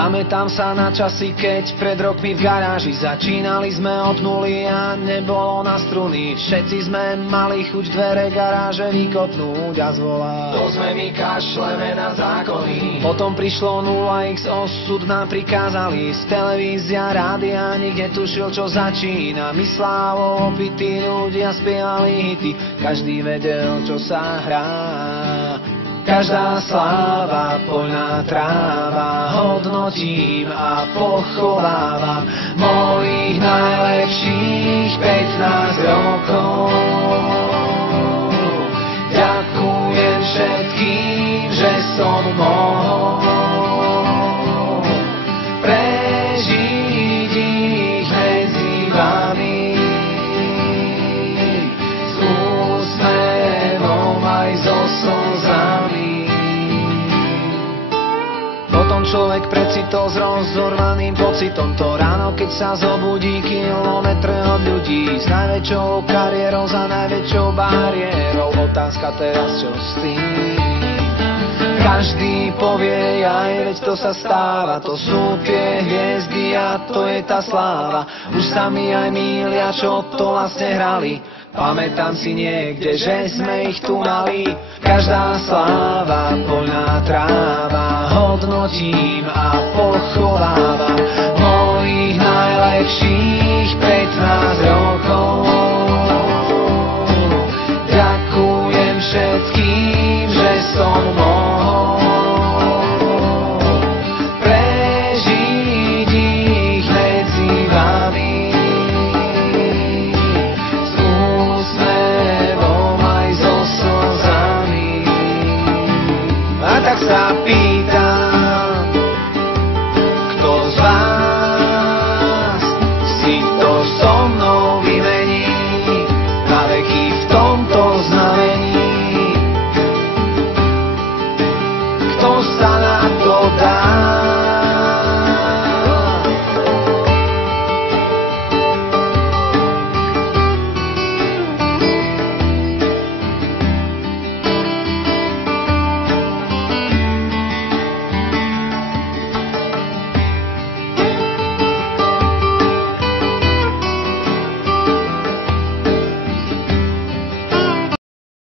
Pamätám sa na časy, keď pred rokmi v garáži začínali sme od nuly a nebolo na struny. Všetci sme mali chuť dvere garáže vykopnúť a zvolať: to sme my, kašleme na zákony. Potom prišlo 0x, osud nám prikázali. Z televízia, rádia nikde tušil, čo začína. My Slávo, opití ľudia spievali hity, každý vedel, čo sa hrá. Každá sláva, poľná tráva, hodnotím a pochovávam mojich najlepších 15 rokov. Ďakujem všetkým, že som mohol prežiť ich medzi vami. S úsmevom aj so slzami. Potom človek precitol s rozorvaným pocitom to ráno, keď sa zobudí kilometre od ľudí. S najväčšou kariérou za najväčšou bariérou. Otázka teraz, čo s tým? Každý povie, aj veď to sa stáva. To sú tie hviezdy a to je tá sláva. Už sa mi aj mília, čo to vlastne hrali. Pamätám si niekde, že sme ich tu mali. Každá sláva, poľná tráva, hodnotím a pochovávam mojich najlepších